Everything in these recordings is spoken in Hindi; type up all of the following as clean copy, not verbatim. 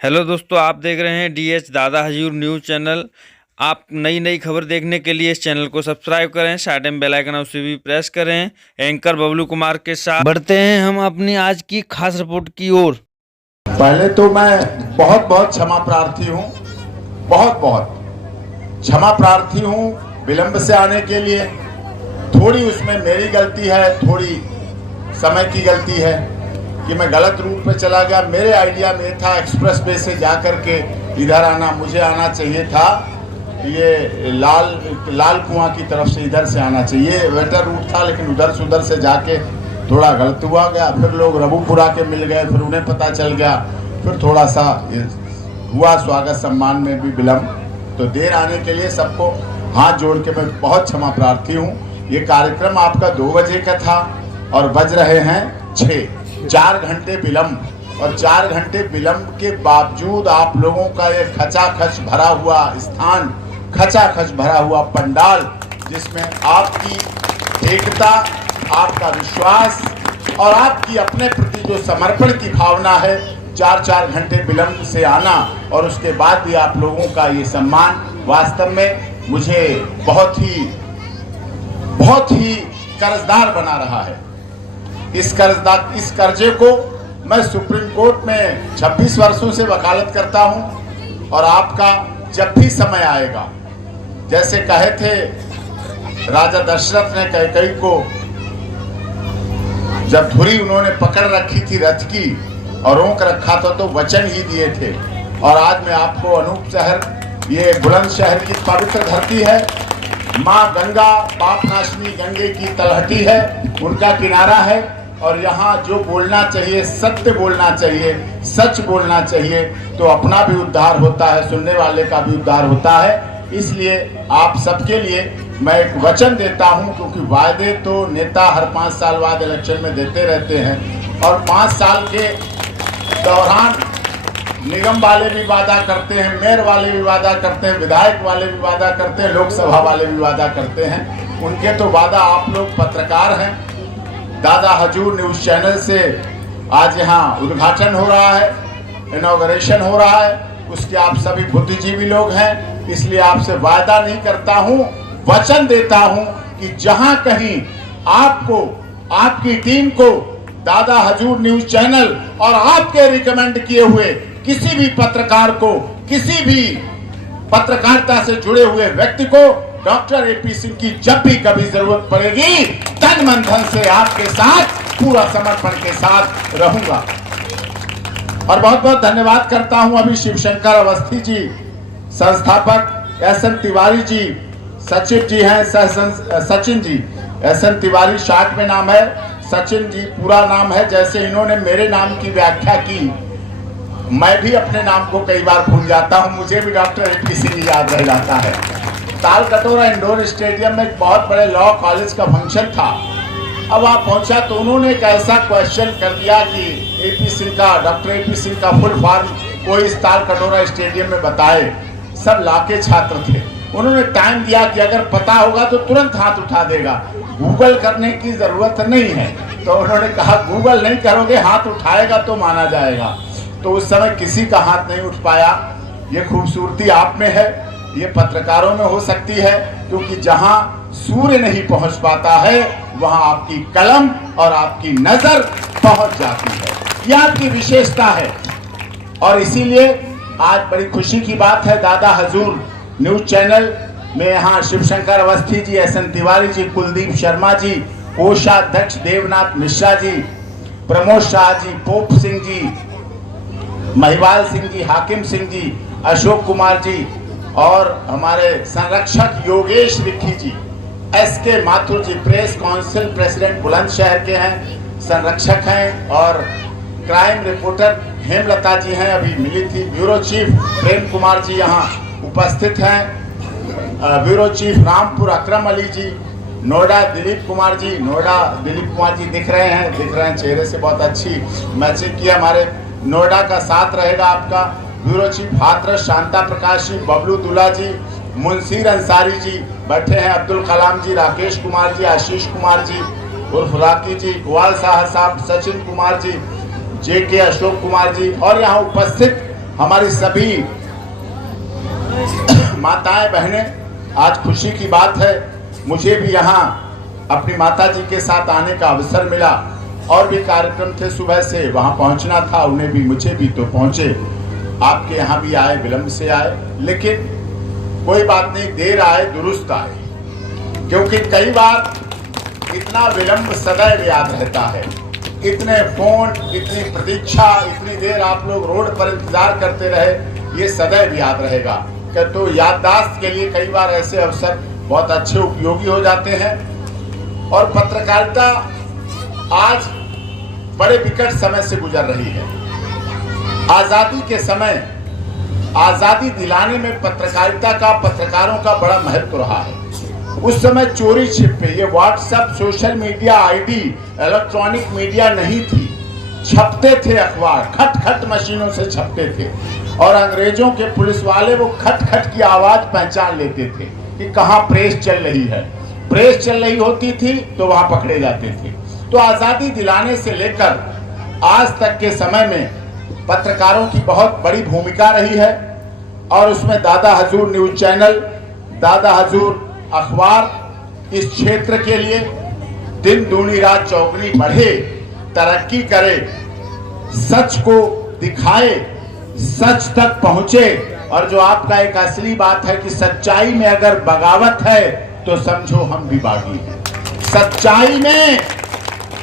हेलो दोस्तों, आप देख रहे हैं डीएच दादा हजूर न्यूज़ चैनल। आप नई खबर देखने के लिए इस चैनल को सब्सक्राइब करें, साइड में बेल आइकन उसे भी प्रेस करें। एंकर बबलू कुमार के साथ बढ़ते हैं हम अपनी आज की खास रिपोर्ट की ओर। पहले तो मैं बहुत बहुत क्षमा प्रार्थी हूँ, बहुत बहुत क्षमा प्रार्थी हूँ विलंब से आने के लिए। थोड़ी उसमें मेरी गलती है, थोड़ी समय की गलती है कि मैं गलत रूट पे चला गया। मेरे आइडिया में था एक्सप्रेस वे से जा कर के इधर आना, मुझे आना चाहिए था ये लाल कुआं की तरफ से, इधर से आना चाहिए, बेटर रूट था, लेकिन उधर से जाके थोड़ा गलत हुआ गया। फिर लोग रबूपुरा के मिल गए, फिर उन्हें पता चल गया, फिर थोड़ा सा हुआ स्वागत सम्मान में भी विलम्ब। तो देर आने के लिए सबको हाथ जोड़ के मैं बहुत क्षमा प्रार्थी हूँ। ये कार्यक्रम आपका 2 बजे का था और बज रहे हैं 6, 4 घंटे विलम्ब। और 4 घंटे विलम्ब के बावजूद आप लोगों का ये खचाखच भरा हुआ स्थान, खचाखच भरा हुआ पंडाल, जिसमें आपकी एकता, आपका विश्वास और आपकी अपने प्रति जो समर्पण की भावना है, 4 घंटे विलम्ब से आना और उसके बाद भी आप लोगों का ये सम्मान वास्तव में मुझे बहुत ही कर्जदार बना रहा है। इस कर्जे को मैं सुप्रीम कोर्ट में 26 वर्षों से वकालत करता हूं और आपका जब भी समय आएगा, जैसे कहे थे राजा दशरथ ने कैकेयी को, जब धुरी उन्होंने पकड़ रखी थी रथ की और रोक रखा था तो वचन ही दिए थे। और आज मैं आपको अनूप शहर, ये बुलंदशहर की पवित्र धरती है, माँ गंगा पापनाशनी गंगे की तलहटी है, उनका किनारा है। और यहाँ जो बोलना चाहिए, सत्य बोलना चाहिए, सच बोलना चाहिए, तो अपना भी उद्धार होता है, सुनने वाले का भी उद्धार होता है। इसलिए आप सबके लिए मैं एक वचन देता हूं, क्योंकि वायदे तो नेता हर 5 साल बाद इलेक्शन में देते रहते हैं और 5 साल के दौरान निगम वाले भी वादा करते हैं, मेयर वाले भी वादा करते हैं, विधायक वाले भी वादा करते हैं, लोकसभा वाले भी वादा करते हैं। उनके तो वादा आप लोग पत्रकार हैं। दादा हजूर न्यूज़ चैनल से आज यहाँ उद्घाटन हो रहा है, इनॉग्रेशन हो रहा है, उसके आप सभी बुद्धिजीवी लोग हैं। इसलिए आपसे वादा नहीं करता हूँ, वचन देता हूँ कि जहां कहीं आपको, आपकी टीम को दादा हजूर न्यूज़ चैनल और आपके रिकमेंड किए हुए किसी भी पत्रकार को, किसी भी पत्रकारिता से जुड़े हुए व्यक्ति को डॉक्टर एपी सिंह की जब भी कभी जरूरत पड़ेगी, तन मन धन से आपके साथ, पूरा समर्पण के साथ रहूंगा। और बहुत बहुत धन्यवाद करता हूं अभी शिवशंकर अवस्थी जी, संस्थापक एसएन तिवारी जी, सचिव जी हैं सचिन जी, एसएन तिवारी शार्ट में नाम है, सचिन जी पूरा नाम है। जैसे इन्होंने मेरे नाम की व्याख्या की, मैं भी अपने नाम को कई बार भूल जाता हूं, मुझे भी डॉक्टर एपी सिंह याद रह जाता है। तालकटोरा इंडोर स्टेडियम में एक बहुत बड़े लॉ कॉलेज का फंक्शन था। अब वहाँ पहुंचा तो उन्होंने एक ऐसा क्वेश्चन कर दिया कि एपी सिंह का, डॉक्टर एपी सिंह का फुल फॉर्म कोई इस तालकटोरा स्टेडियम में बताए। सब लाके छात्र थे, उन्होंने टाइम दिया कि अगर पता होगा तो तुरंत हाथ उठा देगा, गूगल करने की जरूरत नहीं है। तो उन्होंने कहा गूगल नहीं करोगे, हाथ उठाएगा तो माना जाएगा। तो उस समय किसी का हाथ नहीं उठ पाया। ये खूबसूरती आप में है, ये पत्रकारों में हो सकती है, क्योंकि जहां सूर्य नहीं पहुंच पाता है वहां आपकी कलम और आपकी नजर पहुंच जाती है। यह आपकी विशेषता है। और इसीलिए आज बड़ी खुशी की बात है, दादा हजूर न्यूज़ चैनल में यहाँ शिवशंकर अवस्थी जी, एसएन तिवारी जी, कुलदीप शर्मा जी, कोषाध्यक्ष देवनाथ मिश्रा जी, प्रमोद शाह जी, पोप सिंह जी, महिवाल सिंह जी, हाकिम सिंह जी, अशोक कुमार जी और हमारे संरक्षक योगेश रिखी जी, एसके माथुर जी, प्रेस काउंसिल प्रेसिडेंट बुलंदशहर के हैं, संरक्षक हैं, और क्राइम रिपोर्टर हेमलता जी हैं, अभी मिली थी, ब्यूरो चीफ प्रेम कुमार जी यहाँ उपस्थित हैं, ब्यूरो चीफ रामपुर अकरम अली जी, नोएडा दिलीप कुमार जी, नोएडा दिलीप कुमार जी दिख रहे हैं, चेहरे से बहुत अच्छी मैचिंग की। हमारे नोएडा का साथ रहेगा आपका ब्यूरो चीफ हाथरस शांता प्रकाश जी, बबलू दुल्ला जी, मुंशीर अंसारी जी बैठे हैं, अब्दुल कलाम जी, राकेश कुमार जी, आशीष कुमार जी उर्फ राकी जी, इकबाल शाह साहब, सचिन कुमार जी, जेके अशोक कुमार जी, और यहाँ उपस्थित हमारी सभी माताएं बहनें, आज खुशी की बात है, मुझे भी यहाँ अपनी माता जी के साथ आने का अवसर मिला। और भी कार्यक्रम थे, सुबह से वहाँ पहुँचना था, उन्हें भी मुझे भी, तो पहुँचे। आपके यहाँ भी आए, विलम्ब से आए, लेकिन कोई बात नहीं, देर आए दुरुस्त आए, क्योंकि कई बार इतना विलम्ब सदैव याद रहता है। इतने फोन, इतनी प्रतीक्षा, इतनी देर आप लोग रोड पर इंतजार करते रहे, ये सदैव याद रहेगा। तो याददाश्त के लिए कई बार ऐसे अवसर बहुत अच्छे उपयोगी हो जाते हैं। और पत्रकारिता आज बड़े विकट समय से गुजर रही है। आजादी के समय आजादी दिलाने में पत्रकारिता का, पत्रकारों का बड़ा महत्व रहा है। उस समय चोरी छिपे, ये WhatsApp, social media ID, electronic media नहीं थी, छपते थे अखबार, खट खट मशीनों से छपते थे। और अंग्रेजों के पुलिस वाले वो खट खट की आवाज पहचान लेते थे कि कहाँ प्रेस चल रही है। प्रेस चल रही होती थी तो वहां पकड़े जाते थे। तो आजादी दिलाने से लेकर आज तक के समय में पत्रकारों की बहुत बड़ी भूमिका रही है। और उसमें दादा हजूर न्यूज चैनल, दादा हजूर अखबार इस क्षेत्र के लिए दिन दूनी रात चौगनी बढ़े, तरक्की करे, सच को दिखाए, सच तक पहुंचे। और जो आपका एक असली बात है कि सच्चाई में अगर बगावत है तो समझो हम भी बागी हैं। सच्चाई में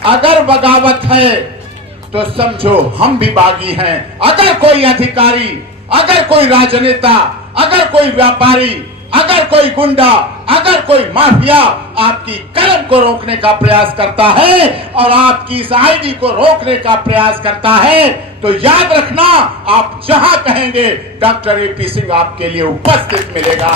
अगर बगावत है तो समझो हम भी बागी हैं। अगर कोई अधिकारी, अगर कोई राजनेता, अगर कोई व्यापारी, अगर कोई गुंडा, अगर कोई माफिया आपकी कलम को रोकने का प्रयास करता है और आपकी इस आईडी को रोकने का प्रयास करता है, तो याद रखना, आप जहां कहेंगे डॉक्टर एपी सिंह आपके लिए उपस्थित मिलेगा।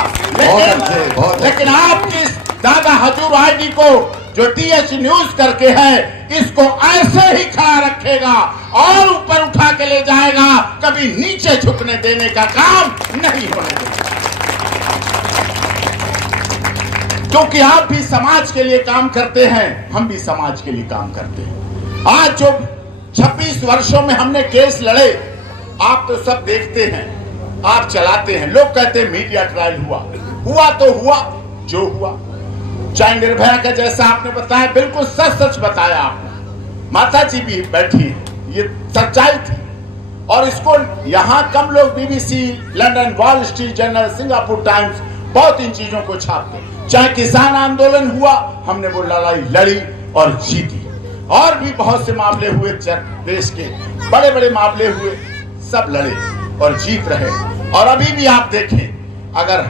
लेकिन आपकी इस दादा हजूर आईडी को जो डीएच न्यूज करके है, इसको ऐसे ही खड़ा रखेगा और ऊपर उठा के ले जाएगा, कभी नीचे झुकने देने का काम नहीं होने देगा। क्योंकि आप भी समाज के लिए काम करते हैं, हम भी समाज के लिए काम करते हैं। आज जो 26 वर्षों में हमने केस लड़े, आप तो सब देखते हैं, आप चलाते हैं। लोग कहते हैं मीडिया ट्रायल हुआ तो हुआ जो हुआ। चाहे निर्भया का जैसा आपने बताया, बिल्कुल सच सच बताया आपने। माता जी भी बैठी, ये सच्चाई थी। और इसको यहाँ कम लोग BBC, London, wall street journal, Singapore times बहुत इन चीजों को छापते। चाहे किसान आंदोलन हुआ, हमने वो लड़ाई लड़ी और जीती। और भी बहुत से मामले हुए, देश के बड़े बड़े मामले हुए, सब लड़े और जीत रहे। और अभी भी आप देखें, अगर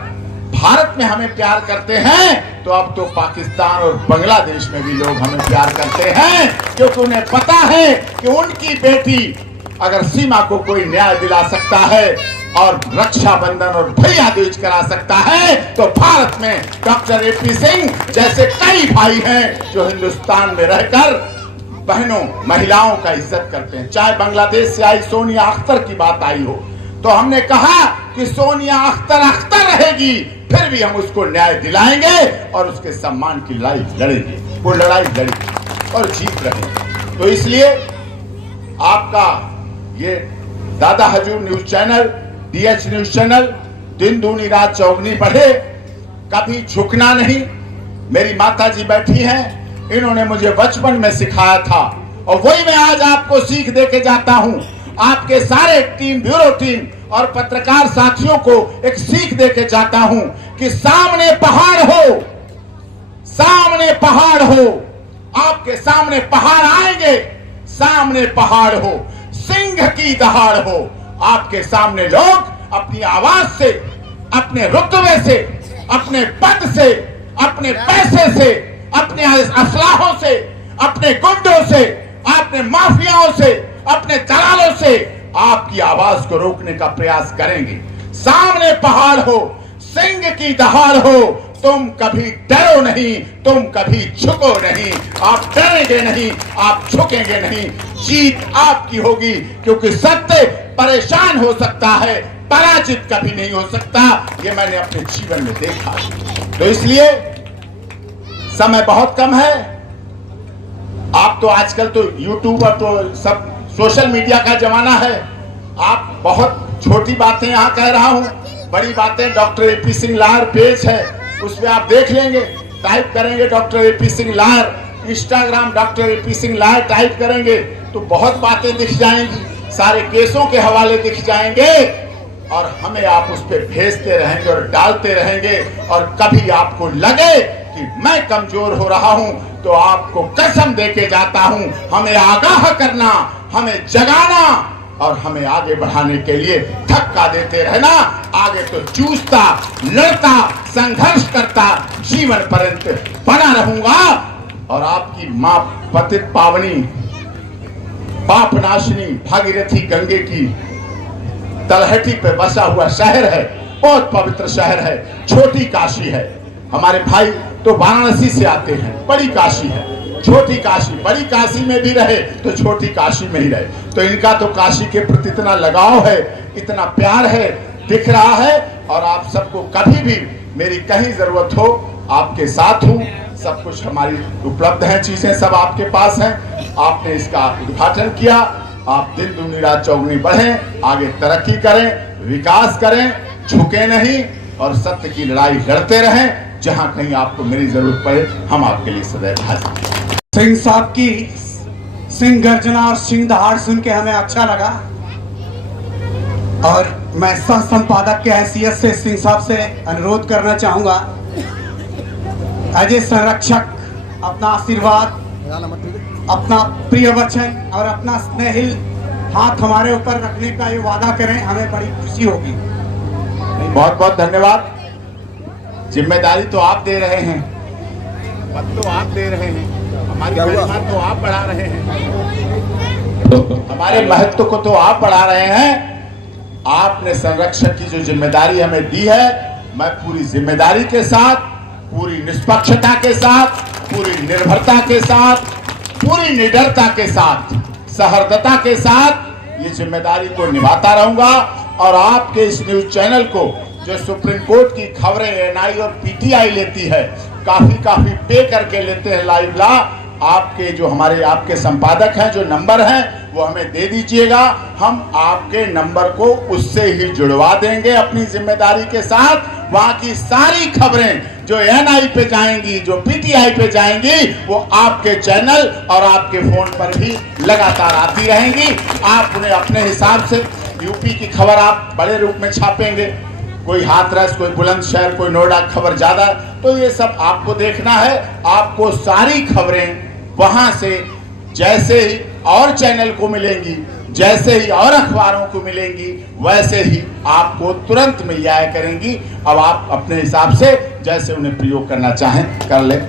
भारत में हमें प्यार करते हैं तो अब तो पाकिस्तान और बांग्लादेश में भी लोग हमें प्यार करते हैं, क्योंकि उन्हें पता है कि उनकी बेटी अगर सीमा को कोई न्याय दिला सकता है और रक्षाबंधन और भैया दूज करा सकता है, तो भारत में डॉक्टर एपी सिंह जैसे कई भाई हैं जो हिंदुस्तान में रहकर बहनों, महिलाओं का इज्जत करते हैं। चाहे बांग्लादेश से आई सोनिया अख्तर की बात आई हो, तो हमने कहा कि सोनिया अख्तर रहेगी, फिर भी हम उसको न्याय दिलाएंगे और उसके सम्मान की लड़ाई लड़ेंगे। वो लड़ाई लड़ी और जीत रहे। तो इसलिए आपका ये Dada Hajur news channel, DH news channel दिन दूनी रात चौगनी बढ़े, कभी झुकना नहीं। मेरी माता जी बैठी हैं, इन्होंने मुझे बचपन में सिखाया था और वही मैं आज आपको सीख दे के जाता हूं। आपके सारे टीम, ब्यूरो टीम और पत्रकार साथियों को एक सीख दे के जाता हूं कि सामने पहाड़ हो, सामने पहाड़ हो, आपके सामने पहाड़ आएंगे, सामने पहाड़ हो, सिंह की दहाड़ हो। आपके सामने लोग अपनी आवाज से, अपने रुतबे से, अपने पद से, अपने पैसे से, अपने असलाहों से, अपने गुंडों से, अपने माफियाओं से, अपने दलालों से आपकी आवाज को रोकने का प्रयास करेंगे। सामने पहाड़ हो, सिंह की दहाड़ हो, तुम कभी डरो नहीं, तुम कभी झुको नहीं। आप डरेंगे नहीं, आप झुकेंगे नहीं। जीत आपकी होगी, क्योंकि सत्य परेशान हो सकता है, पराजित कभी नहीं हो सकता। ये मैंने अपने जीवन में देखा। तो इसलिए समय बहुत कम है। आप तो आजकल तो यूट्यूब और तो सब सोशल मीडिया का जमाना है। आप बहुत छोटी बातें यहाँ कह रहा हूँ, बड़ी बातें doctor AP Singh Lahir page है, उसमें आप देख लेंगे। टाइप करेंगे doctor AP Singh Lahir, Instagram doctor AP Singh Lahir type करेंगे तो बहुत बातें दिख जाएंगी, सारे केसों के हवाले दिख जाएंगे और हमें आप उस पर भेजते रहेंगे और डालते रहेंगे। और कभी आपको लगे कि मैं कमजोर हो रहा हूं तो आपको कसम देके जाता हूं, हमें आगाह करना, हमें जगाना और हमें आगे बढ़ाने के लिए धक्का देते रहना। आगे तो जूझता, लड़ता, संघर्ष करता जीवन पर्यंत बना रहूंगा। और आपकी मां पतित पावनी, पाप नाशिनी भागीरथी गंगे की तलहटी पे बसा हुआ शहर है, बहुत पवित्र शहर है, छोटी काशी है। हमारे भाई तो वाराणसी से आते हैं, बड़ी काशी है, छोटी काशी, बड़ी काशी में भी रहे तो छोटी काशी में ही रहे। तो इनका तो काशी के प्रति इतना लगाव है, इतना प्यार है, दिख रहा है। और आप सबको कभी भी मेरी कहीं जरूरत हो, आपके साथ हूँ, सब कुछ हमारी उपलब्ध है, चीजें सब आपके पास हैं। आपने इसका उद्घाटन किया, आप दिन दूनी रात चौगुनी बढ़ें, आगे तरक्की करें, विकास करें, झुके नहीं और सत्य की लड़ाई लड़ते रहें। जहां कहीं आपको मेरी जरूरत पड़े, हम आपके लिए सदैव हाजिर। सिंह साहब की सिंह गर्जना और सिंह दहाड़ सुन के हमें अच्छा लगा और मैं सह संपादक के हैसियत से सिंह साहब से अनुरोध करना चाहूंगा, अजय संरक्षक अपना आशीर्वाद, अपना प्रिय वचन और अपना स्नेहिल हाथ हमारे ऊपर रखने का ये वादा करें, हमें बड़ी खुशी होगी। बहुत बहुत धन्यवाद। जिम्मेदारी तो आप दे रहे हैं, पद तो आप दे रहे हैं, हमारी गरिमा तो आप बढ़ा रहे हैं, हमारे महत्व को तो आप बढ़ा रहे हैं। आपने संरक्षक की जो जिम्मेदारी हमें दी है, मैं पूरी जिम्मेदारी के साथ, पूरी निष्पक्षता के साथ, पूरी निर्भरता के साथ, पूरी निडरता के साथ, सहृदयता के साथ ये जिम्मेदारी को निभाता रहूंगा। और आपके इस न्यूज चैनल को जो सुप्रीम कोर्ट की खबरें एनआई और पीटीआई लेती है, काफी पे करके लेते हैं लाइव ला, आपके जो हमारे आपके संपादक हैं, जो नंबर हैं वो हमें दे दीजिएगा, हम आपके नंबर को उससे ही जुड़वा देंगे अपनी जिम्मेदारी के साथ। वहां की सारी खबरें जो एनआई पे जाएंगी, जो पीटीआई पे जाएंगी, वो आपके चैनल और आपके फोन पर भी लगातार आती रहेंगी। आप उन्हें अपने हिसाब से, यूपी की खबर आप बड़े रूप में छापेंगे, कोई हाथरस, कोई बुलंदशहर, कोई नोएडा खबर ज्यादा, तो ये सब आपको देखना है। आपको सारी खबरें वहां से जैसे ही और चैनल को मिलेंगी, जैसे ही और अखबारों को मिलेंगी, वैसे ही आपको तुरंत मिल जाया करेंगी। अब आप अपने हिसाब से जैसे उन्हें प्रयोग करना चाहें कर लें।